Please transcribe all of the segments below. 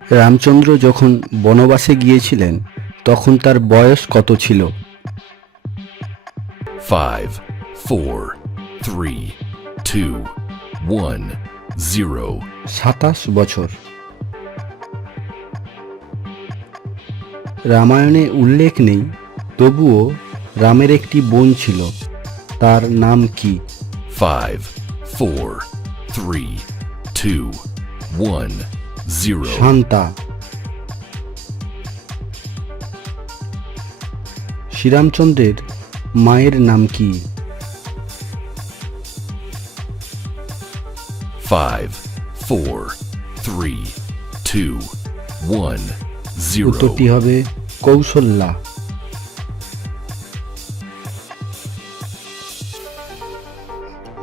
রামচন্দ্র যখন বনবাসে গিয়েছিলেন তখন তার বয়স কত ছিল? 5, 4, 3, 2, 1, 0. 27 বছর। রামায়ণে উল্লেখ নেই, তবুও রামের একটি বোন ছিল, তার নাম কি? 5, 4, 3, 2, 1, 0. শান্তা। শ্রীরামচন্দ্রের মায়ের নাম কি? 5, 4, 3, 2, 1, 0. উত্তরটি হবে কৌশল্যা।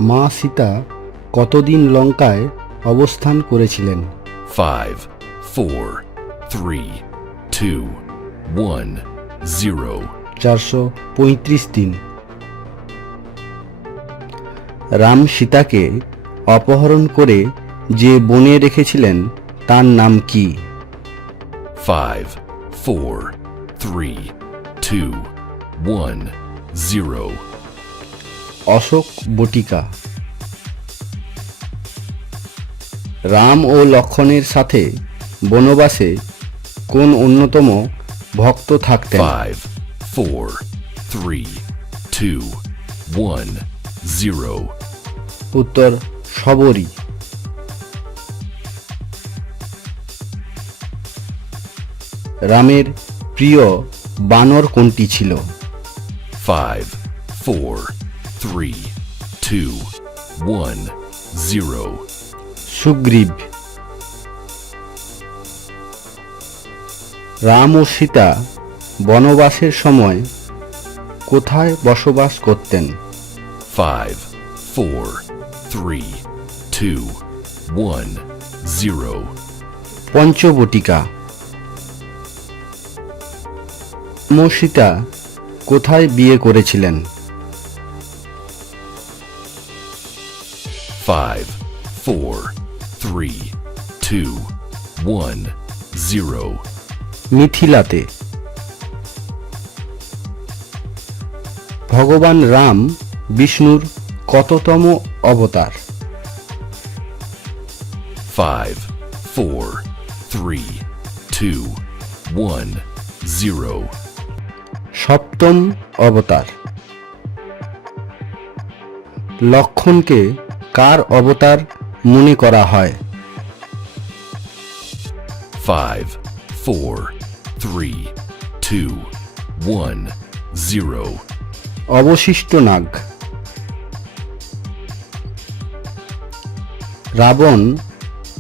মা সীতা কতদিন লঙ্কায় অবস্থান করেছিলেন? 5, 4, 3, 2, 1, 0. 435 দিন। রাম সীতাকে অপহরণ করে যে বনে রেখেছিলেন তার নাম কি? 5, 4, 3, 2, 1, 0. অশোক বটিকা। রাম ও লক্ষ্মণের সাথে বনবাসে কোন অন্যতম ভক্ত থাকতেন? 5, 4, 3, 2, 1, 0. উত্তর শবরী। রামের প্রিয় বানর কোনটি ছিল? 5, 4, 3, 2, 1, 0. সুগ্রীব। রাম ও সীতা বনবাসের সময় কোথায় বসবাস করতেন? 5, 4, 3, 2, 1, 0. পঞ্চবটিকা। রাম ও সীতা কোথায় বিয়ে করেছিলেন? 5, 4, 3, 2, 1, 0. মিথিলাতে। ভগবান রাম বিষ্ণুর কততম অবতার? 5, 4, 3, 2, 1, 0. সপ্তম অবতার। লক্ষ্মণকে কার অবতার মনে করা হয়? 5, 4, 3, 2, 1, 0. অবশিষ্ট নাগ। রাবণ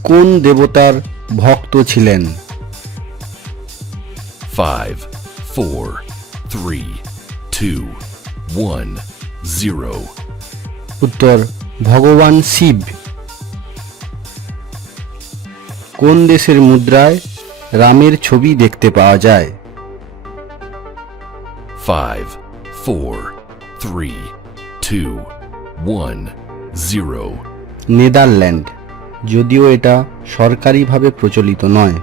কোন দেবতার ভক্ত ছিলেন? 5, 4, 3, 2, 1, 0. উত্তর ভগবান শিব। কোন দেশের মুদ্রায় রামের ছবি দেখতে পাওয়া যায়? 5, 4, 3, 2, 1, 0. নেদারল্যান্ড, যদিও এটা সরকারিভাবে প্রচলিত নয়।